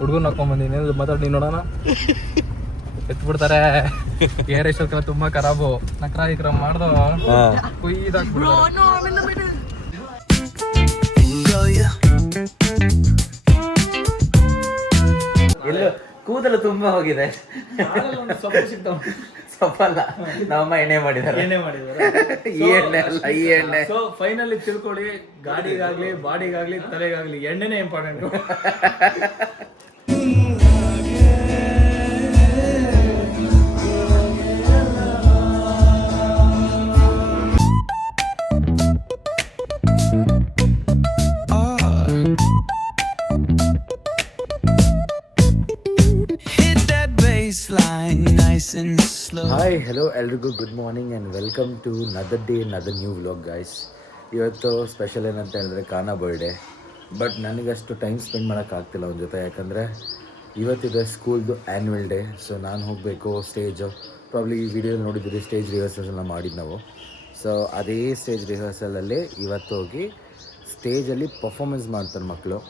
ಹುಡುಗನ ಹಾಕೊಂಬಂದಿನಿ ಮಾತಾಡಿ ನೋಡೋಣ. ಎತ್ಬಿಡ್ತಾರೆ. ಏರ್ ಎಷ್ಟೊತ್ತ ತುಂಬಾ ಖರಾಬು. ನಕ್ರ ಇಕ್ರ ಮಾಡ್ದವ ಕುಯ್ದಾಕ್ಬಿಡು. ಎಲ್ಲೋ ಕೂದಲು ತುಂಬಾ ಹೋಗಿದೆ. ಸೊಪ್ಪಲ್ಲ ನಮ್ಮಮ್ಮ ಎಣ್ಣೆ ಮಾಡಿದ್ದಾರೆ. ಈ ಎಣ್ಣೆ ಅಲ್ಲ, ಈ ಎಣ್ಣೆ. ಸೊ ಫೈನಲಿ ತಿಳ್ಕೊಳ್ಳಿ, ಗಾಡಿಗಾಗ್ಲಿ ಬಾಡಿಗಾಗ್ಲಿ ತಲೆಗಾಗ್ಲಿ ಎಣ್ಣೆನೇ ಇಂಪಾರ್ಟೆಂಟು. ಹಾಯ್ ಹೆಲೋ ಎಲ್ರಿಗೂ good morning and welcome to another day another new vlog guys. ಇವತ್ತು ಸ್ಪೆಷಲ್ ಏನಂತ ಹೇಳಿದ್ರೆ ಕಾನ ಬರ್ಡೇ. ಬಟ್ ನನಗಷ್ಟು ಟೈಮ್ ಸ್ಪೆಂಡ್ ಮಾಡೋಕ್ಕಾಗ್ತಿಲ್ಲ ಅವನ ಜೊತೆ, ಯಾಕಂದರೆ ಇವತ್ತಿದೆ ಸ್ಕೂಲ್ದು ಆ್ಯನ್ಯುವಲ್ ಡೇ. ಸೊ ನಾನು ಹೋಗಬೇಕು ಸ್ಟೇಜು. ಪ್ರಾಬ್ಲಿ ಈ ವಿಡಿಯೋ ನೋಡಿದ್ದೀರಿ, ಸ್ಟೇಜ್ ರಿಹರ್ಸಲ್ಸ್ ಎಲ್ಲ ಮಾಡಿದ್ದು ನಾವು. ಸೊ ಅದೇ ಸ್ಟೇಜ್ ರಿಹರ್ಸಲಲ್ಲಿ ಇವತ್ತು ಹೋಗಿ ಸ್ಟೇಜಲ್ಲಿ ಪರ್ಫಾರ್ಮೆನ್ಸ್ ಮಾಡ್ತಾರೆ ಮಕ್ಕಳು.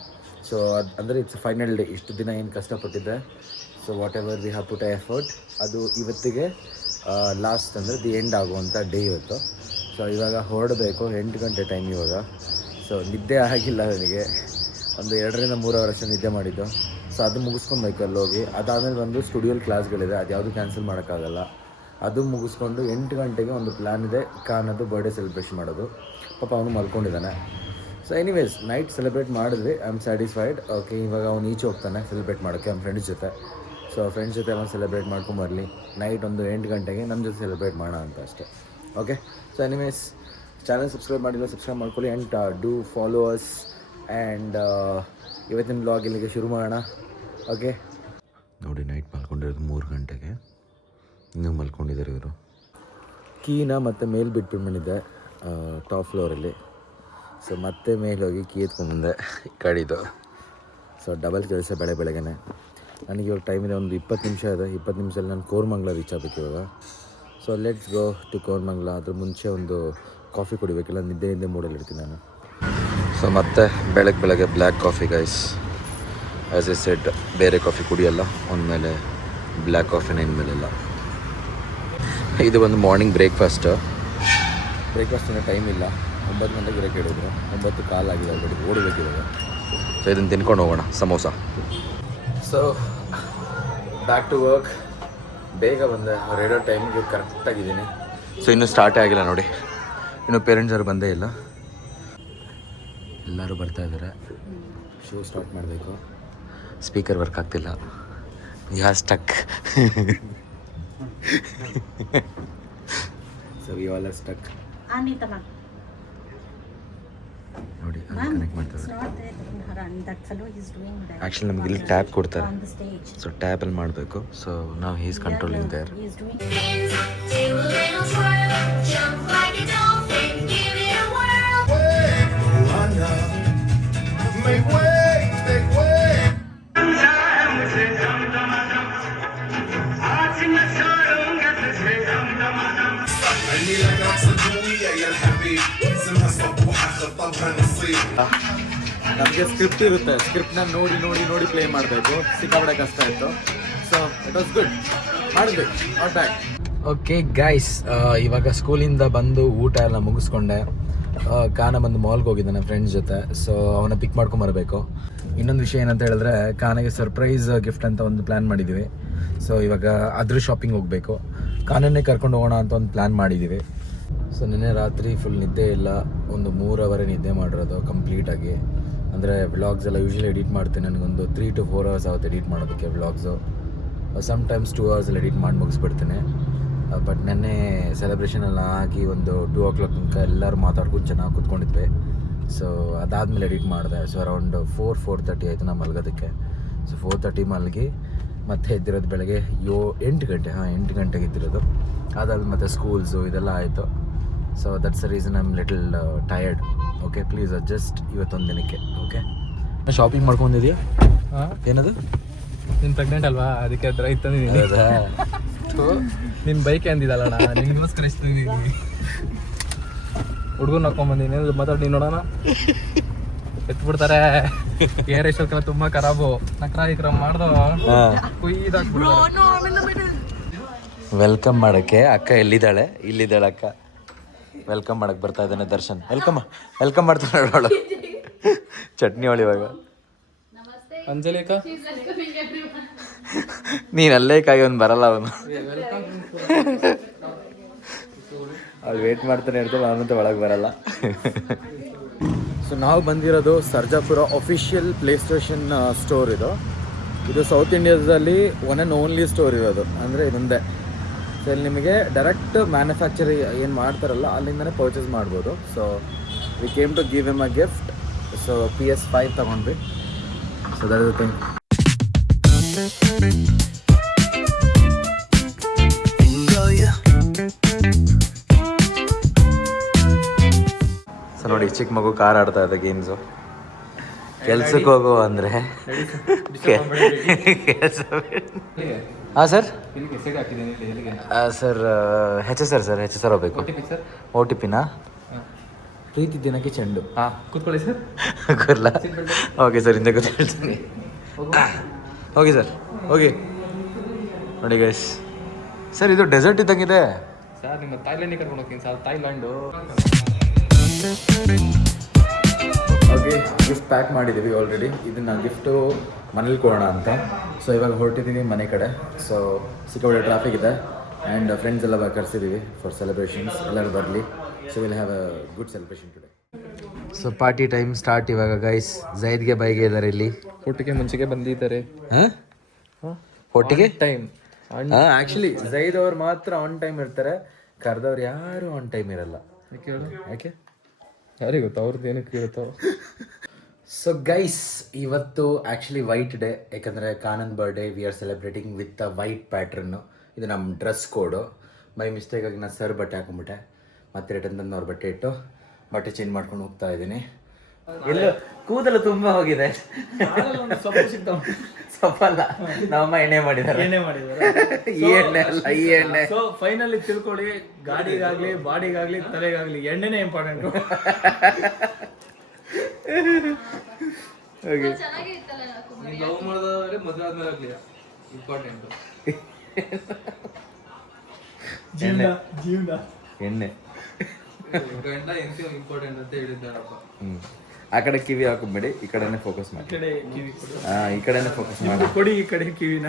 ಸೊ ಅದು ಅಂದರೆ ಇಟ್ಸ್ ಫೈನಲ್ ಡೇ. ಇಷ್ಟು ದಿನ ಏನು ಕಷ್ಟಪಟ್ಟಿದ್ದೆ, so whatever we have put effort, ಅದು ಇವತ್ತಿಗೆ ಲಾಸ್ಟ್ ಅಂದರೆ ದಿ ಎಂಡ್ ಆಗುವಂಥ ಡೇ ಇವತ್ತು. ಸೊ ಇವಾಗ ಹೊರಡಬೇಕು. 8 ಗಂಟೆ ಟೈಮ್ ಇವಾಗ. ಸೊ ನಿದ್ದೆ ಆಗಿಲ್ಲ ನನಗೆ, ಒಂದು 2 ರಿಂದ 3 ಅವರ್ ಅಷ್ಟೇ ನಿದ್ದೆ ಮಾಡಿದ್ದು. ಸೊ ಅದು ಮುಗಿಸ್ಕೊಬೇಕು ಅಲ್ಲಿ ಹೋಗಿ. ಅದಾದಮೇಲೆ ಒಂದು ಸ್ಟುಡಿಯೋಲ್ ಕ್ಲಾಸ್ಗಳಿದೆ, ಅದು ಯಾವುದು ಕ್ಯಾನ್ಸಲ್ ಮಾಡೋಕ್ಕಾಗಲ್ಲ. ಅದು ಮುಗಿಸ್ಕೊಂಡು 8 ಗಂಟೆಗೆ ಒಂದು ಪ್ಲ್ಯಾನ್ ಇದೆ, ಕಾನದು ಬರ್ಡೇ ಸೆಲೆಬ್ರೇಷನ್ ಮಾಡೋದು. ಪಾಪ ಅವನು ಮಲ್ಕೊಂಡಿದ್ದಾನೆ. ಸೊ ಎನಿವೇಸ್ ನೈಟ್ ಸೆಲೆಬ್ರೇಟ್ ಮಾಡಿದ್ವಿ, ಐ ಆಮ್ ಸ್ಯಾಟಿಸ್ಫೈಡ್. ಓಕೆ, ಇವಾಗ ಅವ್ನು ಈಚೆ ಹೋಗ್ತಾನೆ ಸೆಲೆಬ್ರೇಟ್ ಮಾಡೋಕ್ಕೆ ಅವ್ನ ಫ್ರೆಂಡ್ಸ್ ಜೊತೆ. ಸೊ ಫ್ರೆಂಡ್ಸ್ ಜೊತೆ ಅವನು ಸೆಲೆಬ್ರೇಟ್ ಮಾಡ್ಕೊಂಬರಲಿ. ನೈಟ್ ಒಂದು 8 ಗಂಟೆಗೆ ನಮ್ಮ ಜೊತೆ ಸೆಲೆಬ್ರೇಟ್ ಮಾಡೋಣ ಅಂತ ಅಷ್ಟೇ. Okay, so anyways channel subscribe ಮಾಡಿಲ್ಲ, ಸಬ್ಸ್ಕ್ರೈಬ್ ಮಾಡ್ಕೊಳ್ಳಿ ಆ್ಯಂಡ್ ಡೂ ಫಾಲೋವರ್ಸ್. ಆ್ಯಂಡ್ ಇವತ್ತಿನ ಬ್ಲಾಗ್ ಇಲ್ಲಿಗೆ ಶುರು ಮಾಡೋಣ. ಓಕೆ ನೋಡಿ, ನೈಟ್ ಮಲ್ಕೊಂಡಿರೋದು 3 ಗಂಟೆಗೆ, ಇನ್ನೂ ಮಲ್ಕೊಂಡಿದ್ದಾರೆ ಇವರು. ಕೀನ ಮತ್ತೆ ಮೇಲೆ ಬಿಟ್ಬಿಟ್ಟು ಬಂದಿದ್ದೆ ಟಾಪ್ ಫ್ಲೋರಲ್ಲಿ. ಸೊ ಮತ್ತೆ ಮೇಲೆ ಹೋಗಿ ಕೀ ಎತ್ಕೊಂಡ್ಬಂದೆ ಗಾಡಿದು. ಸೊ ಡಬಲ್ ಕೆಲಸ ಬೆಳಗ್ಗೆನೆ. ನನಗೆ ಇವಾಗ ಟೈಮ್ ಇದೆ, ಒಂದು 20 ನಿಮಿಷ ಇದೆ. 20 ನಿಮಿಷದಲ್ಲಿ ನಾನು ಕೋರಮಂಗ್ಲ ರೀಚ್ ಆಗಬೇಕು ಇವಾಗ. So let's go to Koramangala. ಅದ್ರ ಮುಂಚೆ ಒಂದು ಕಾಫಿ ಕುಡಿಬೇಕಿಲ್ಲ, ನಿದ್ದೆ ಮೂಡಲ್ಲಿ ಇರ್ತೀನಿ ನಾನು. ಸೊ ಮತ್ತೆ ಬೆಳಗ್ಗೆ black coffee guys. As A shed, ಬೇರೆ ಕಾಫಿ ಕುಡಿಯಲ್ಲ ಒಂದಮೇಲೆ, ಬ್ಲ್ಯಾಕ್ ಕಾಫಿನ ಇನ್ಮೇಲೆಲ್ಲ. ಇದು ಒಂದು ಮಾರ್ನಿಂಗ್ ಬ್ರೇಕ್ಫಾಸ್ಟು ಟೈಮ್ ಇಲ್ಲ. 9 ಗಂಟೆಗೆ ಇರೋಕ್ಕೆ ಹೇಳಿದ್ರು, 9 ಕಾಲ್ ಆಗಿದೆ ಆಲ್ರೆಡಿ, ಓಡಬೇಕು ಇವಾಗ. ಸೊ ಇದನ್ನು ತಿನ್ಕೊಂಡು ಹೋಗೋಣ, samosa. So back to work. ಬೇಗ ಬಂದೆ, ಅವ್ರು ಹೇಳೋ ಟೈಮಿಗೆ ಕರೆಕ್ಟಾಗಿದ್ದೀನಿ. ಸೊ ಇನ್ನೂ ಸ್ಟಾರ್ಟೇ ಆಗಿಲ್ಲ ನೋಡಿ, ಇನ್ನೂ ಪೇರೆಂಟ್ಸ್ ಅವರು ಬಂದೇ ಇಲ್ಲ. ಎಲ್ಲರೂ ಬರ್ತಾ ಇದ್ದಾರೆ. ಶೋ ಸ್ಟಾರ್ಟ್ ಮಾಡಬೇಕು. ಸ್ಪೀಕರ್ ವರ್ಕ್ ಆಗ್ತಿಲ್ಲ, yeah stuck. So we all are stuck ನೋಡಿ. ಕನೆಕ್ಟ್ ಮಾಡ್ತಾರೆ. ಆ್ಯಕ್ಚುಲಿ ನಮಗೆ ಇಲ್ಲಿ ಟ್ಯಾಪ್ ಕೊಡ್ತಾರೆ. ಸೊ ಟ್ಯಾಪಲ್ಲಿ ಮಾಡಬೇಕು. ಸೊ ನಾವು ಹೀಸ್ ಕಂಟ್ರೋಲಿಂಗ್ ದೇರ್. ನಮಗೆ ಸ್ಕ್ರಿಪ್ಟ್ ಇರುತ್ತೆ, ಸ್ಕ್ರಿಪ್ಟ್ನ ನೋಡಿ ಪ್ಲೇ ಮಾಡಬೇಕು. ಸಿಕ್ಕಾಪಟ್ಟೆ ಕಷ್ಟ ಇತ್ತು. ಸೊ ಇಟ್ ವಾಸ್ ಗುಡ್, ಮಾಡಿದ್ವಿ, ನಾಟ್ ಬ್ಯಾಡ್. ಓಕೆ ಗೈಸ್, ಇವಾಗ ಸ್ಕೂಲಿಂದ ಬಂದು ಊಟ ಎಲ್ಲ ಮುಗಿಸ್ಕೊಂಡೆ. ಕಾನ ಬಂದು ಮಾಲ್ಗೆ ಹೋಗಿದ್ದಾನೆ ಫ್ರೆಂಡ್ಸ್ ಜೊತೆ. ಸೊ ಅವನ ಪಿಕ್ ಮಾಡ್ಕೊಂಬರಬೇಕು. ಇನ್ನೊಂದು ವಿಷಯ ಏನಂತ ಹೇಳಿದ್ರೆ, ಕಾನಿಗೆ ಸರ್ಪ್ರೈಸ್ ಗಿಫ್ಟ್ ಅಂತ ಒಂದು ಪ್ಲ್ಯಾನ್ ಮಾಡಿದ್ದೀವಿ. ಸೊ ಇವಾಗ ಅದ್ರ ಶಾಪಿಂಗ್ ಹೋಗಬೇಕು. ಕಾನನ್ನೇ ಕರ್ಕೊಂಡು ಹೋಗೋಣ ಅಂತ ಒಂದು ಪ್ಲ್ಯಾನ್ ಮಾಡಿದ್ದೀವಿ. ಸೊ ನಿನ್ನೆ ರಾತ್ರಿ ಫುಲ್ ನಿದ್ದೆ ಇಲ್ಲ, ಒಂದು 3 ಅವರೇ ನಿದ್ದೆ ಮಾಡಿರೋದು ಕಂಪ್ಲೀಟಾಗಿ. ಅಂದರೆ ವ್ಲಾಗ್ಸ್ ಎಲ್ಲ ಯೂಶ್ವಲಿ ಎಡಿಟ್ ಮಾಡ್ತೀನಿ, ನನಗೊಂದು 3 to 4 ಅವರ್ಸ್ ಆಗುತ್ತೆ ಎಡಿಟ್ ಮಾಡೋದಕ್ಕೆ ವ್ಲಾಗ್ಸು. ಸಮ್ಟೈಮ್ಸ್ 2 ಅವರ್ಸಲ್ಲಿ ಎಡಿಟ್ ಮಾಡಿ ಮುಗಿಸ್ಬಿಡ್ತೀನಿ. ಬಟ್ ನೆನ್ನೆ ಸೆಲೆಬ್ರೇಷನ್ ಎಲ್ಲ ಆಗಿ ಒಂದು 2 o'clock ತನಕ ಎಲ್ಲರೂ ಮಾತಾಡ್ಕೊಂಡು ಚೆನ್ನಾಗಿ ಕೂತ್ಕೊಂಡಿದ್ವಿ. ಸೊ ಅದಾದಮೇಲೆ ಎಡಿಟ್ ಮಾಡಿದೆ. ಸೊ ಅರೌಂಡ್ 4-4:30 ಆಯಿತು ನಾನು ಮಲಗೋದಕ್ಕೆ. ಸೊ 4:30 ಮಲಗಿ ಮತ್ತೆ ಎದ್ದಿರೋದು ಬೆಳಗ್ಗೆ 8 ಗಂಟೆ. 8 ಗಂಟೆಗೆ ಎದ್ದಿರೋದು. ಅದಾದ್ಮೇಲೆ ಮತ್ತೆ ಸ್ಕೂಲ್ಸು ಇದೆಲ್ಲ ಆಯಿತು. So that's the reason I am little tired. Okay, please adjust ಇವತ್ತೊಂದು ದಿನಕ್ಕೆ. ಓಕೆ, ಶಾಪಿಂಗ್ ಮಾಡ್ಕೊಂಡಿದ್ಯಾ? ಏನದು? ನೀನು ಪ್ರೆಗ್ನೆಂಟ್ ಅಲ್ವಾ, ಅದಕ್ಕೆ ಹತ್ರ ಇತ್ತಂದಿದ್ದೀನಿ. ನಿನ್ನ ಬೈಕ್ ಅಂದಿದ್ದಲ್ಲಣ್ಣ, ನಿನಗೋಸ್ಕರ ಇಸ್ತಿದ್ದೀನಿ. ಹುಡುಗನ ಹಾಕೊಂಬಂದಿನಿ, ಮಾತಾಡಿ ನೋಡೋಣ. ಎತ್ಬಿಡ್ತಾರೆ. ಏರ್ ಎಷ್ಟೊತ್ಕಲ್ಲ ತುಂಬಾ ಖರಾಬು. ನಕ್ರ ಇಕ್ರಮ್ ಮಾಡ್ದು ಕುಯ್ದಾಕ್ಬಿಡ್ತಾರೆ. ವೆಲ್ಕಮ್ ಮಾಡಕ್ಕೆ ಅಕ್ಕ ಎಲ್ಲಿದ್ದಾಳೆ? ಇಲ್ಲಿದ್ದಾಳೆ ಅಕ್ಕ. ವೆಲ್ಕಮ್ ಮಾಡಕ್ ಬರ್ತಾ ಇದ್ದಾನೆ ದರ್ಶನ್. ವೆಲ್ಕಮ್ ಮಾಡ್ತಾನೆ ಅವಳು. ಚಟ್ನಿ ಅವಳು ಇವಾಗ. ಅಂಜಲಿ ಅಕ್ಕ ನೀನ್ ಅಲ್ಲೇ ಕಾಯಿ ಅವ್ನು ಬರಲ್ಲ. ಅವನು ಅವ್ಳು ವೇಟ್ ಮಾಡ್ತಾನೆ ಇರ್ತಾಳೆ, ಅವನಂತ ಒಳಗೆ ಬರಲ್ಲ. ಸೊ ನಾವು ಬಂದಿರೋದು Sarjapur official PlayStation store. ಇದು ಸೌತ್ ಇಂಡಿಯಾದಲ್ಲಿ ಒನ್ ಆ್ಯಂಡ್ ಓನ್ಲಿ ಸ್ಟೋರ್ ಇರೋದು, ಅಂದರೆ ಇದೊಂದೇ. ಸೊ ಇಲ್ಲಿ ನಿಮಗೆ ಡೈರೆಕ್ಟ್ ಮ್ಯಾನುಫ್ಯಾಕ್ಚರ್ ಏನು ಮಾಡ್ತಾರಲ್ಲ ಅಲ್ಲಿಂದನೇ ಪರ್ಚೇಸ್ ಮಾಡ್ಬೋದು. So we came to give him a gift. So PS5 ತಗೊಂಡ್ವಿ. So that is the thing. So ನೋಡಿ, ಚಿಕ್ಕ ಮಗು ಕಾರ್ ಆಡ್ತಾ ಇದೆ ಗೇಮ್ಸು. ಕೆಲ್ಸಕ್ಕೆ ಹೋಗು ಅಂದರೆ ಹಾಂ sir. Sir H S R ಹೋಗ್ಬೇಕು. OTP ಪ್ರೀತಿ ದಿನಕ್ಕೆ ಚೆಂಡು. ಹಾಂ ಕೂತ್ಕೊಳ್ಳಿ ಸರ್. ಕೂರ್ಲಾ? ಓಕೆ ಸರ್, ಹಿಂದೆ ಕೂತ್ಕೊಳ್ತೀನಿ. ಹೋಗಿ ಸರ್, ಹೋಗಿ. ನೋಡಿ ಗೈಸ್, ಸರ್ ಇದು ಡೆಸರ್ಟ್ ಇದ್ದಂಗಿದೆ ಸರ್. ನಿಮ್ಮ ಥೈಲ್ಯಾಂಡಿಗೆ ಕರ್ಕೊಂಡು ಹೋಗ್ತೀನಿ sir. Thailand. Okay, gift pack ಮಾಡಿದ್ದೀವಿ ಆಲ್ರೆಡಿ. ಇದನ್ನು ಗಿಫ್ಟು ಮನೇಲಿ ಕೊಡೋಣ ಅಂತ. ಸೊ ಇವಾಗ ಹೊರಟಿದ್ದೀವಿ ಮನೆ ಕಡೆ. ಸೊ ಸಿಕ್ಕಾಪಟ್ಟೆ ಟ್ರಾಫಿಕ್ ಇದೆ ಆ್ಯಂಡ್ ಫ್ರೆಂಡ್ಸ್ ಎಲ್ಲ ಕರೆಸಿದ್ದೀವಿ ಫಾರ್ ಸೆಲೆಬ್ರೇಷನ್ಸ್. ಎಲ್ಲರೂ ಬರಲಿ. So will have a good celebration today. So party time start ಇವಾಗ ಗೈಸ್. ಝೈದ್ಗೆ ಬೈಗೆ ಇದ್ದಾರೆ ಇಲ್ಲಿ. ಒಟ್ಟಿಗೆ ಮುಂಚೆಗೆ ಬಂದಿದ್ದಾರೆ. ಒಟ್ಟಿಗೆ ಟೈಮ್ ಆ್ಯಕ್ಚುಲಿ ಝೈದ್ ಅವ್ರು ಮಾತ್ರ ಆನ್ ಟೈಮ್ ಇರ್ತಾರೆ, ಕರೆದವ್ರು ಯಾರು ಆನ್ ಟೈಮ್ ಇರಲ್ಲ. ಯಾಕೆ ಯಾರಿಗೆ ಗೊತ್ತಾ ಅವ್ರದ್ದು ಏನಕ್ಕೆ ಇರುತ್ತೋ. ಸೊ ಗೈಸ್, ಇವತ್ತು ಆ್ಯಕ್ಚುಲಿ ವೈಟ್ ಡೇ. ಯಾಕಂದರೆ Canaan birthday. We are celebrating with a white pattern. ಇದು ನಮ್ಮ ಡ್ರೆಸ್ ಕೋಡು. ಬೈ ಮಿಸ್ಟೇಕಾಗಿ ನಾನು ಸರ್ ಬಟ್ಟೆ ಹಾಕೊಂಡ್ಬಿಟ್ಟೆ. ಮತ್ತೆ ರಿಟರ್ನ್ ತಂದು ಅವ್ರ ಬಟ್ಟೆ ಇಟ್ಟು ಬಟ್ಟೆ ಚೇಂಜ್ ಮಾಡ್ಕೊಂಡು ಹೋಗ್ತಾ ಇದ್ದೀನಿ. ಎಲ್ಲೋ ಕೂದಲು ತುಂಬ ಹೋಗಿದೆ. ಸೊಪ್ಪಲ್ಲ, ನಮ್ಮಮ್ಮ ಎಣ್ಣೆ ಮಾಡಿದ್ದಾರೆ. ಈ ಎಣ್ಣೆ ಅಲ್ಲ, ಈ ಎಣ್ಣೆ. ಸೊ ಫೈನಲಿ ತಿಳ್ಕೊಳ್ಳಿ, ಗಾಡಿಗಾಗ್ಲಿ ಬಾಡಿಗಾಗ್ಲಿ ತಲೆಗಾಗ್ಲಿ ಎಣ್ಣೆನೇ ಇಂಪಾರ್ಟೆಂಟು. ಲವ್ ಮಾಡಿದವರೆ ಮದುವೆ ಆದ್ಮೇಲೆ ಆಗಲಿ ಇಂಪಾರ್ಟೆಂಟು. ಜೀವನ ಎಣ್ಣೆ ಗಂಡ ಎಂತ ಇಂಪಾರ್ಟೆಂಟ್ ಅಂತ ಹೇಳಿದ್ದಾರಪ್ಪ. ಆ ಕಡೆ ಕಿವಿ ಹಾಕೊಂಬೇಡಿ, ಈ ಕಡೆನೇ ಫೋಕಸ್ ಮಾಡಿ. ಕಡೆ ಕಿವಿ ಈ ಕಡೆನೇ ಫೋಕಸ್ ಮಾಡಿ. ಕೊಡಿ ಈ ಕಡೆ ಕಿವಿನ.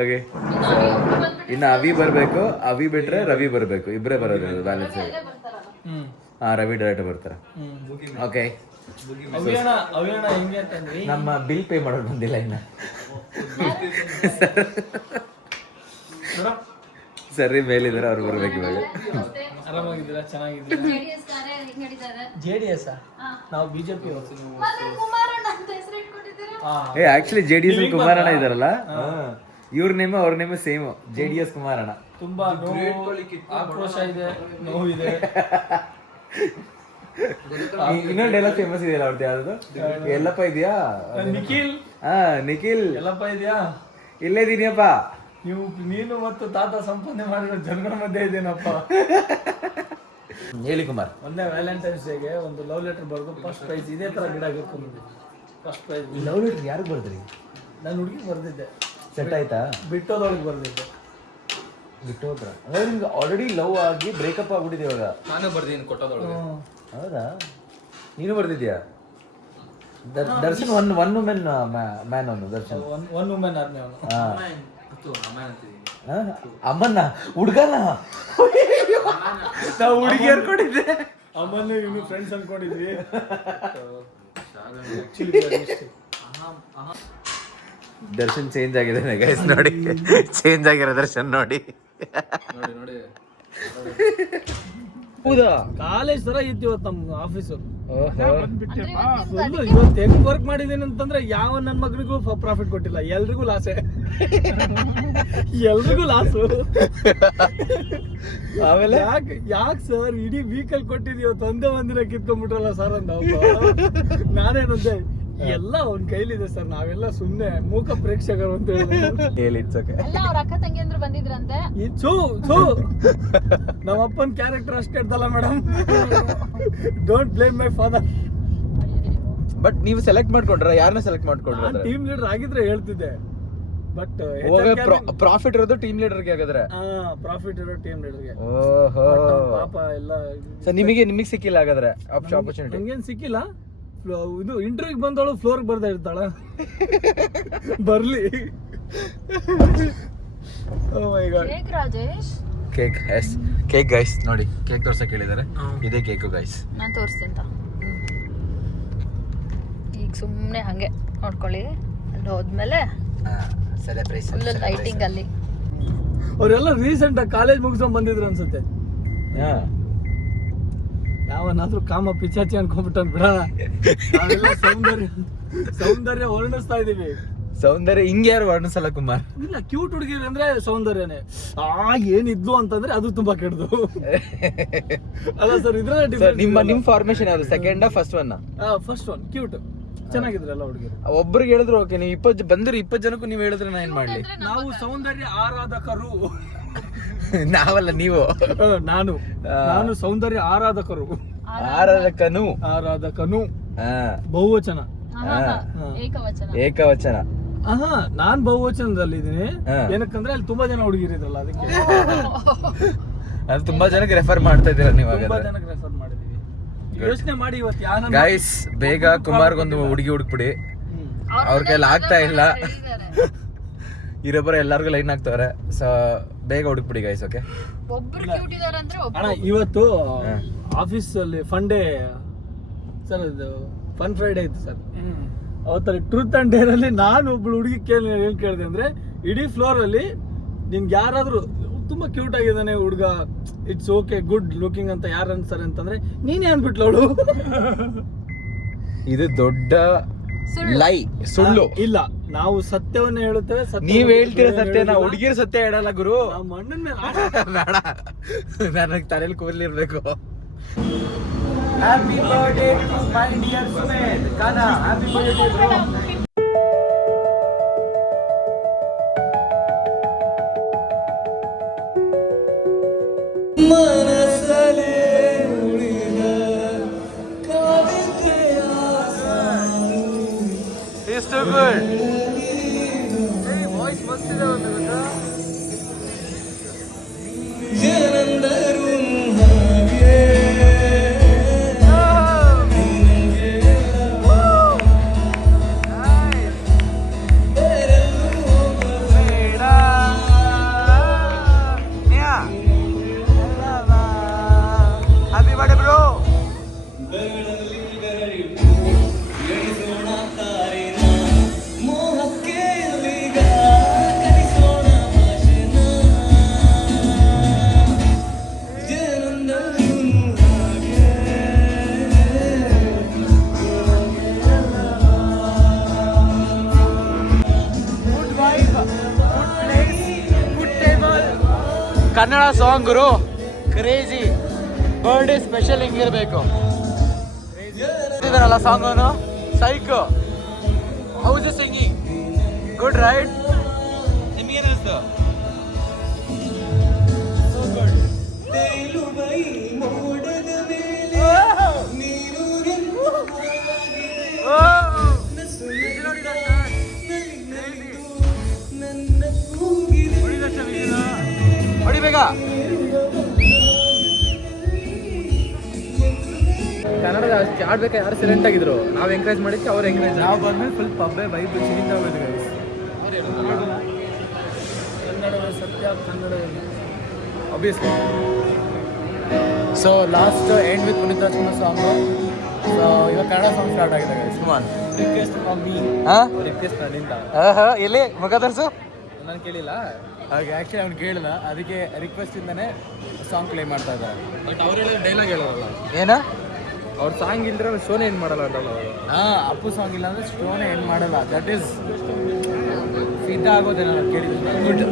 ಓಕೆ, ಇನ್ನು ಅವಿ ಬರಬೇಕು. ಅವಿ ಬಿಟ್ರೆ ರವಿ ಬರಬೇಕು. ಇಬ್ಬರೇ ಬರೋದು ಬ್ಯಾಲೆನ್ಸ್ ಆಗಿ. ರವಿ ಡೈರೆಕ್ಟ್ ಬರ್ತಾರೆ. ಓಕೆ, ಅವೇಣ ಹೆಂಗೆ ಅಂತಂದ್ರಿ, ನಮ್ಮ ಬಿಲ್ ಪೇ ಮಾಡೋದು ಬಂದಿಲ್ಲ ಇನ್ನು. ಸರಿ ಮೇಲಿದ್ದಾರೆ, ಅವ್ರು ಬರ್ಬೇಕು ಇವಾಗ. ಆರಾಮಾಗಿದ್ದೀರಾ? ಚೆನ್ನಾಗಿದ್ದೀರಾ? JDS ನಾವು ಬಿಜೆಪಿ. ಆಕ್ಚುಲಿ JDS ಕುಮಾರಣ್ಣ ಇದಾರಲ್ಲ, ಇವ್ರ ನೇಮ ಅವ್ರ ನೇಮ ಸೇಮ್. JDS ಕುಮಾರಣ್ಣ. ತುಂಬಾ ಆಕ್ರೋಶ ಇದೆ, ನೋವಿದೆ. ಇನ್ನೊಂದು ಡೈಲಾಗ್ ಫೇಮಸ್ ಇದೆಯಲ್ಲ ಅವ್ರದ್ದು, ಯಾವ್ದು? ಎಲ್ಲಪ್ಪ ಇದೆಯಾ? ನಿಖಿಲ್. ನಿಖಿಲ್ ಎಲ್ಲಪ್ಪ ಇದೆಯಾ? ಇಲ್ಲೇ ಇದೀನಿಯಪ್ಪ. ನೀನು ಮತ್ತು ತಾತ ಸಂಪಾದನೆ ಮಾಡಿರೋ ಜನಗಳ ಮಧ್ಯೆ ಇದೇನಪ್ಪ. ಹೇಳಿ ಕುಮಾರ್. ಮೊನ್ನೆ ವ್ಯಾಲೆಂಟೈನ್ಸ್ ಡೇಗೆ ಒಂದು ಲವ್ ಲೆಟರ್ ಬರೆದು ಫಸ್ಟ್ ಪ್ರೈಸ್ ಇದೇ ತರ ಗಿಡ ಗಿಟ್ಕೊಂಡಿದ್ದೆ. ಫಸ್ಟ್ ಪ್ರೈಸ್ ಲವ್ ಲೆಟರ್ ಯಾರಿಗೆ ಬರ್ದ್ರಿ? ನಾನು ಹುಡುಗಿ ಬರ್ದಿದ್ದೆ. ಸೆಟ್ ಆಯ್ತಾ? ಬಿಟ್ಟೋದೊಳಗೆ ಬರ್ದಿದ್ದೆ. ಬಿಟ್ಟು ಹೋದ್ರ? ಅಂದ್ರೆ ನಿಮ್ಗೆ ಆಲ್ರೆಡಿ ಲವ್ ಆಗಿ ಬ್ರೇಕಪ್ ಆಗ್ಬಿಟ್ಟಿದೆ ಇವಾಗ? ನಾನು ಬರ್ದೀನಿ ಕೊಟ್ಟೋದೊಳಗೆ. ಹೌದಾ? ನೀನು ಬರ್ದಿದ್ಯಾ? Darshan one women man. ಅವನು ದರ್ಶನ್ ಒನ್ ವುಮೆನ್ ಆರ್ಮಿ ಅವನು. ಅಮ್ಮನ್ನ ಹುಡ್ಗನ ನಾವು ಹುಡುಗಿ ಅನ್ಕೊಂಡಿದ್ದೆ. ಅಮ್ಮನ್ನ ಇನ್ನು ಫ್ರೆಂಡ್ಸ್ ಅನ್ಕೊಂಡಿದ್ವಿ. ದರ್ಶನ್ ಚೇಂಜ್ ಆಗಿದ್ದಾನೆ ಗೈಸ್, ನೋಡಿ. ಚೇಂಜ್ ಆಗಿರೋ ದರ್ಶನ್ ನೋಡಿ. ನೋಡಿ ಹೌದಾ? ಕಾಲೇಜ್ ತರ ಇತ್ತು ಇವತ್ತು ನಮ್ಮ ಆಫೀಸು. ಇವತ್ತು ಹೆಂಗ್ ವರ್ಕ್ ಮಾಡಿದೀನಿ ಅಂತಂದ್ರೆ ಯಾವ ನನ್ನ ಮಗನಿಗೂ ಪ್ರಾಫಿಟ್ ಕೊಟ್ಟಿಲ್ಲ, ಎಲ್ರಿಗೂ ಲಾಸೆ. ಎಲ್ರಿಗೂ ಲಾಸು. ಆಮೇಲೆ ಯಾಕೆ ಸರ್ ಇಡೀ ವೀಕಲ್ ಕೊಟ್ಟಿದ್ ಇವತ್ತು ಒಂದೇ ಒಂದಿನ ಕಿತ್ಕೊಂಡ್ಬಿಟ್ರಲ್ಲ ಸರ್ ಅಂತ. ನಾನೇನಂದೆ, ಎಲ್ಲ ಅವ್ನ ಕೈಲಿದೆ ಸರ್, ನಾವೆಲ್ಲ ಸುಮ್ನೆ ಮೂಕ ಪ್ರೇಕ್ಷಕರು ಅಂತ ಹೇಳಿ ಇಟ್ಸ್ ಓಕೆ. ಎಲ್ಲ ಅವ್ರ ಅಕ್ಕ ತಂಗಿಯಂದ್ರು ಬಂದಿದ್ರಂತೆ. ನಮ್ಮ ಅಪ್ಪನ ಕ್ಯಾರೆಕ್ಟರ್ ಅಷ್ಟೇ ಇರ್ತಲ್ಲ madam. Don't blame my father. But ನೀವು ಸೆಲೆಕ್ಟ್ ಮಾಡ್ಕೊಂಡ್ರ? ಯಾರನ್ನ ಸೆಲೆಕ್ಟ್ ಮಾಡ್ಕೊಂಡ್ರ? ಟೀಮ್ ಲೀಡರ್ ಆಗಿದ್ರೆ ಹೇಳ್ತಿದ್ದೆ, ಬಟ್ ಪ್ರಾಫಿಟ್ ಇರೋದು ಟೀಮ್ ಲೀಡರ್ಗೆ ಆಗಿದ್ರೆ. ಪ್ರಾಫಿಟ್ ಇರೋ ಟೀಮ್ ಲೀಡರ್ಗೆ. ಓಹೋ, ಪಾಪ ಎಲ್ಲ ಸೊ ನಿಮಗೆ ಸಿಕ್ಕಿಲ್ಲ ಹಾಗಾದ್ರೆ ಆಪರ್ಚುನಿಟಿ? ಹಂಗೇನ್ ಸಿಕ್ಕಿಲ್ಲ. ಇದು ಇಂಟರ್ವ್ಯೂಗೆ ಬಂದವಳು ಫ್ಲೋರ್ ಬರ್ತಾ ಇರ್ತಾಳ. ಬರ್ಲಿ. Oh my god. ಹೇಗ್ Rajesh? Cake, yes cake guys, ನೋಡಿ ಕೇಕ್ ತೋರ್ಸಕ್ಕೆ ಹೇಳಿದ್ದಾರೆ. ಇದೇ ಕೇಕು ಗೈಸ್. ನಾನು ತೋರಿಸ್ತೀನಿ ಅಂತ. ಈಗ ಸುಮ್ಮನೆ ಹಂಗೆ ನೋಡ್ಕೊಳ್ಳಿ, ಅಲ್ಲಿ ಹೋದ್ಮೇಲೆ ಸೆಲೆಬ್ರೇಷನ್ ಫುಲ್ ಲೈಟಿಂಗ್ ಅಲ್ಲಿ. ಅವರೆಲ್ಲ ರೀಸೆಂಟ್ ಆಗಿ ಕಾಲೇಜ್ ಮುಗಿಸ್ಕೊಂಡ್ ಬಂದಿದ್ರು ಅನ್ಸುತ್ತೆ. ಯಾವನಾದ್ರೂ ಕಾಮ ಪಿಚಾಚಿ ಅನ್ಕೊಂಡ್ಬಿಟ್ಟನ್ ಬಿಡೋಣ. ನಾವೆಲ್ಲ ಸೌಂದರ್ಯ ವರ್ಣಿಸ್ತಾ ಇದೀವಿ. ಸೌಂದರ್ಯ ಹಿಂಗೆ ಯಾರು ವರ್ಣಿಸಲ್ಲ ಕುಮಾರ್. ಇಲ್ಲ, ಕ್ಯೂಟ್ ಹುಡುಗಿರ್ ಅಂದ್ರೆ ಸೌಂದರ್ಯನೇ. ಏನಿದ್ಲು ಅಂತಂದ್ರೆ ಅದು ತುಂಬಾ ಕೆಡ್ದು ಅಲ್ಲ ಸರ್. ಇದ್ರೆ ನಿಮ್ ಫಾರ್ಮೇಶನ್ ಯಾವ್ದು? Second first one? First one cute ಚೆನ್ನಾಗಿದ್ರೆ ಎಲ್ಲ ಹುಡುಗಿರು. ಒಬ್ರಿಗೆ ಹೇಳಿದ್ರು ಓಕೆ, ನೀವು 20 ಜನಕ್ಕೂ ನೀವು ಹೇಳಿದ್ರೆ ನಾ ಏನ್ ಮಾಡ್ಲಿ? ನಾವು ಸೌಂದರ್ಯ ಆರಾಧಕರು. ನಾವಲ್ಲ, ನೀವು. ನಾನು ಸೌಂದರ್ಯ ಆರಾಧಕರು. ಆರಾಧಕನು ಬಹುವಚನ. ಏಕವಚನ. ನಾನ್ ಬಹುವಚನದಲ್ಲಿ ಇದೀನಿ. ಏನಕ್ಕಂದ್ರೆ ಅಲ್ಲಿ ತುಂಬಾ ಜನ ಹುಡುಗಿರಿದ್ರಲ್ಲ, ಅದಕ್ಕೆ ಅದು ತುಂಬಾ ಜನಕ್ಕೆ ರೆಫರ್ ಮಾಡ್ತಾ ಇದ್ದೀರಾ ನೀವು? ತುಂಬಾ ಜನಕ್ಕೆ ರೆಫರ್ ಮಾಡಿದೀವಿ. ಯೋಚನೆ ಮಾಡಿ ಇವತ್ತು ಯಾರು ಗೈಸ್, ಬೇಗ ಕುಮಾರ್ಗೊಂದು ಹುಡುಗಿ ಹುಡುಕ್ಬಿಡಿ. ಅವ್ರ ಕೈಲಿ ಆಗ್ತಾ ಇಲ್ಲ, ಇರೋಬ್ಬರ ಎಲ್ಲಾರ್ಗು ಲೈನ್ ಆಗ್ತವ್ರೆ. ಸೊ ಬೇಗ ಹುಡುಕ್ಬಿಡಿ ಗೈಸ್. ಓಕೆ, ಒಬ್ರು ಕ್ಯೂಟ್ ಇದಾರೆ ಅಂದ್ರೆ ಅಣ್ಣ. ಇವತ್ತು ಆಫೀಸ್ ಅಲ್ಲಿ ಫನ್ ಡೇ ಸರ್, ಇದು ಫನ್ ಫ್ರೈಡೇ ಇತ್ತು ಸರ್. ಅವತ್ತಲ್ಲಿ ಟ್ರೂತ್ ಅಂಡ್ ಡೇರ್ ಅಲ್ಲಿ ನಾನು ಒಬ್ಳು ಹುಡುಗಿ ಏನ್ ಕೇಳಿದೆ ಅಂದ್ರೆ, ಇಡೀ ಫ್ಲೋರ್ ಅಲ್ಲಿ ನಿನ್ಗೆ ಯಾರಾದ್ರೂ ತುಂಬಾ ಕ್ಯೂಟ್ ಆಗಿದ್ದಾನೆ ಹುಡುಗ, ಇಟ್ಸ್ ಓಕೆ ಗುಡ್ ಲುಕಿಂಗ್ ಅಂತ ಯಾರು ಅನ್ಸ್ತಾರೆ ಅಂತಂದ್ರೆ ನೀನೇ ಅನ್ಬಿಟ್ಲು ಅವಳು. ಇದು ದೊಡ್ಡ ಲೈ, ಸುಳ್ಳು. ಇಲ್ಲ, ನಾವು ಸತ್ಯವನ್ನ ಹೇಳುತ್ತೇವೆ. ನೀವ್ ಹೇಳ್ತೀರ ಸತ್ಯ, ನಾವು ಹುಡುಗಿರ್ ಸತ್ಯ ಹೇಳಲ್ಲ ಗುರು. ನಮ್ಮ ಅಣ್ಣನ ಮೇಲೆ ಬೇಡ, ನನಗೆ ತಲೆಯಲ್ಲಿ ಕೂರ್ಲಿರ್ಬೇಕು. Happy birthday to my dear Sumeet. Cana, happy birthday bro. It's too good. Voice ಮಸ್ತ್ ಇದೆ ಒಂದು ಗೊತ್ತಾ. Happy birthday, bro. Kannada song ಗುರು, ಕ್ರೇಜಿ ಬರ್ಡೇ ಸ್ಪೆಷಲ್ ಹಿಂಗಿರ್ಬೇಕು. ಇದರಲ್ಲ ಸಾಂಗ್ ಅವನು psycho. House singing good right? ನಿಮ್ಗೇನಿಸ್ತು? ಹೊಡಿಬೇಕಾ? ಕನ್ನಡದ ಅಷ್ಟು ಆಡ್ಬೇಕಾ? ಯಾರು ಸೈಲೆಂಟ್ ಆಗಿದ್ರು, ನಾವು ಎಂಕರೇಜ್ ಮಾಡಿದ್ವಿ, ಅವ್ರು ಎಂಕರೇಜ್. ನಾವು ಬಂದ್ಮೇಲೆ ಫುಲ್ ಪಬ್ಬೆ ವೈಬ್ ಚೇಂಜ್ ಆಗೋದು ಗೈಸ್. ಕನ್ನಡದ ಸತ್ಯ, ಕನ್ನಡದಲ್ಲಿ obviously. So last end with Puneeth Rajkumar song. So ಇವಾಗ ಕನ್ನಡ ಸಾಂಗ್ ಸ್ಟಾರ್ಟ್ ಆಗಿದೆ guys. Request from me. Request ನನ್ನಿಂದ. ಎಲ್ಲಿ ಮುಖ ತರ್ಸು? ನಾನು ಕೇಳಿಲ್ಲ. ಹಾಗೆ ಆ್ಯಕ್ಚುಲಿ ಅವ್ನು ಕೇಳಿದ, ಅದಕ್ಕೆ ರಿಕ್ವೆಸ್ಟ್ ಇಂದಾನೆ ಸಾಂಗ್ ಪ್ಲೇ ಮಾಡ್ತಾ ಇದ್ದಾರೆ. ಬಟ್ ಅವ್ರು ಹೇಳೋದು ಡೈಲಾಗ್ ಹೇಳೋಲ್ಲ. ಏನ? ಅವ್ರ ಸಾಂಗ್ ಇಲ್ದ್ರೆ ಶೋನೇ ಏನು ಮಾಡಲ್ಲ ಅಂತಲ್ಲ ಅವರು. ಅಪ್ಪು ಸಾಂಗ್ ಇಲ್ಲ ಅಂದ್ರೆ ಸ್ಟೋನೇ ಏನು ಮಾಡಲ್ಲ. ದಟ್ ಈಸ್ ಫಿಟ್ ಆಗೋದೇ ನಾನು ಕೇಳಿದ್ದೀನಿ. ಗುಡ್.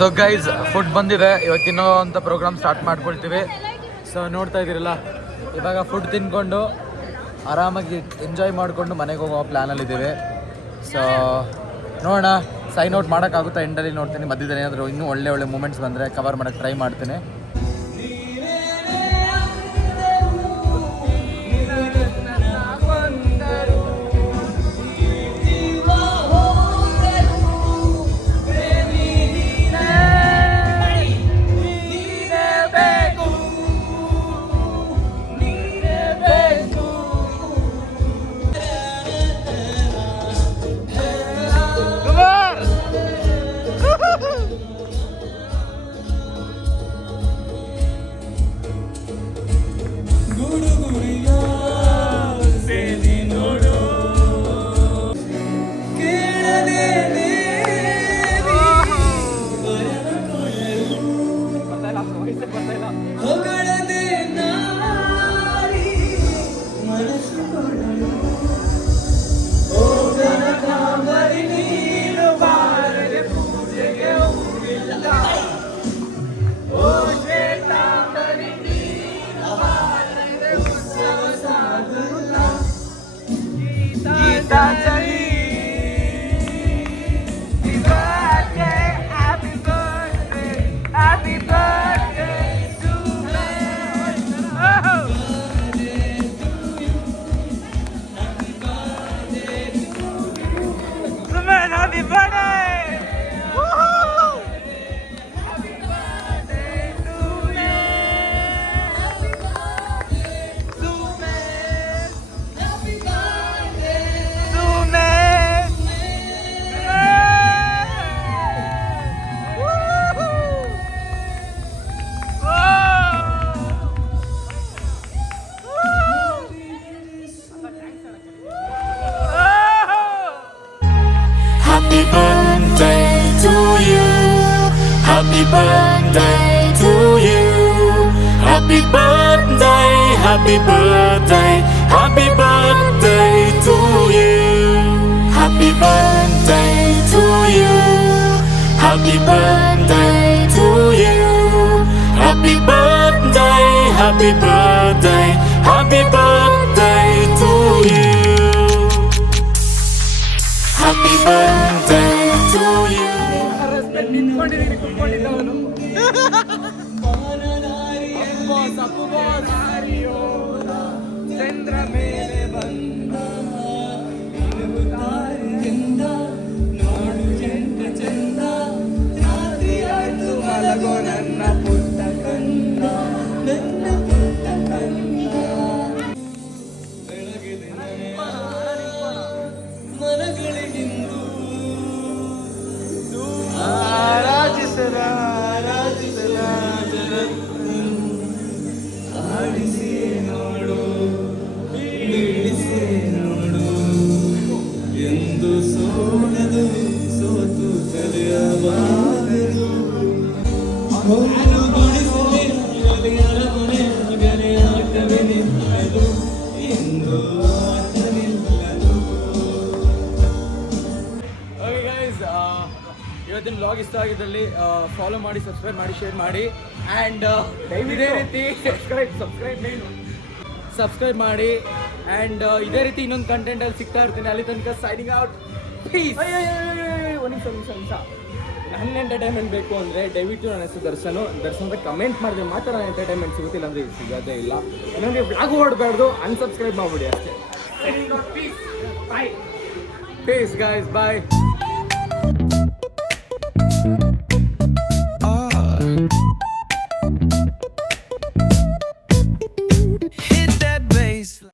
ಸೊ ಗೈಸ್ ಫುಡ್ ಬಂದಿದೆ, ಇವತ್ತಿನೋ ಅಂತ ಪ್ರೋಗ್ರಾಮ್ ಸ್ಟಾರ್ಟ್ ಮಾಡ್ಕೊಳ್ತೀವಿ. ಸೊ ನೋಡ್ತಾ ಇದ್ದೀರಲ್ಲ, ಇವಾಗ ಫುಡ್ ತಿನ್ಕೊಂಡು ಆರಾಮಾಗಿ ಎಂಜಾಯ್ ಮಾಡಿಕೊಂಡು ಮನೆಗೆ ಹೋಗೋ ಪ್ಲ್ಯಾನಲ್ಲಿದ್ದೀವಿ. ಸೊ ನೋಡೋಣ, ಸೈನ್ ಔಟ್ ಮಾಡೋಕ್ಕಾಗುತ್ತಾ ಎಂಡಲ್ಲಿ ನೋಡ್ತೀನಿ. ಮಧ್ಯದಲ್ಲಿ ಏನಾದರೂ ಇನ್ನೂ ಒಳ್ಳೆ ಮೂಮೆಂಟ್ಸ್ ಬಂದರೆ ಕವರ್ ಮಾಡೋಕ್ಕೆ ಟ್ರೈ ಮಾಡ್ತೀನಿ. Happy birthday to you. Happy birthday to you. Happy birthday, happy birthday, happy birthday to you. Happy birthday to you. Happy birthday to you. Happy birthday, happy birthday, happy birthday to you. Happy birthday to you. ಚಂದ್ರ ಮೇಲೆ ಬಂದ ನೋಡು ಚಂದ ಚಂದ, ರಾತ್ರಿ ಆಯ್ತು ಮಲಗೋ ನನ್ನ ಪುಟ್ಟ ಕಂದ, ನನ್ನ ಪುಟ್ಟ ಕಂದ. ಬೆಳಗಿದೆ ಮನಗಳಿಗಿಂದು ಆರಾಧಿಸಲ ಆಡಿಸಿ ನೋಡು, ಬೀಳಿಸಿ ನೋಡು, ಎಂದು ಸೋಲದು ಸೋತು ಕಲಿಯಬಾರದು. ಗುಡಿಸಲಿ ಗಲಿಯರ ಮನೆ ಗಲಿ ಆಟವೇ ನಿಲ್ಲದು, ಎಂದು ಆಟ ನಿಲ್ಲದು. ಓಕೆ ಗೈಸ್, ಇವತ್ತಿನ ಬ್ಲಾಗ್ ಇಷ್ಟ ಆಗಿದ್ದಲ್ಲಿ ಫಾಲೋ ಮಾಡಿ, ಸಬ್ಸ್ಕ್ರೈಬ್ ಮಾಡಿ, ಶೇರ್ ಮಾಡಿ. ಆ್ಯಂಡ್ ಇದೇ ರೀತಿ ಸಬ್ಸ್ಕ್ರೈಬ್ ಮಾಡಿ. ಆ್ಯಂಡ್ ಇದೇ ರೀತಿ ಇನ್ನೊಂದು ಕಂಟೆಂಟಲ್ಲಿ ಸಿಗ್ತಾ ಇರ್ತೀನಿ. ಅಲ್ಲಿ ತನಕ ಸೈನಿಂಗ್ ಔಟ್. ಪ್ಲೀಸ್ ಒಂದು ನಿಮಿಷ. ನನ್ನ ಎಂಟರ್ಟೈನ್ಮೆಂಟ್ ಬೇಕು ಅಂದರೆ ದಯವಿಟ್ಟು ನನ್ನ ಹೆಸರು ದರ್ಶನ್ ಅಂತ ಕಮೆಂಟ್ ಮಾಡಿದ್ರೆ ಮಾತ್ರ ನನ್ನ ಎಂಟರ್ಟೈನ್ಮೆಂಟ್ ಸಿಗುತ್ತಿಲ್ಲ ಅಂದರೆ ಸಿಗೋದೇ ಇಲ್ಲ. ಇನ್ನೊಂದು ಬ್ಲಾಗ್ ಹೊಡಬಾರ್ದು, ಅನ್ಸಬ್ಸ್ಕ್ರೈಬ್ ಮಾಡಿಬಿಡಿ ಅಷ್ಟೇ. ಪೀಸ್ ಗೈಸ್, ಬಾಯ್.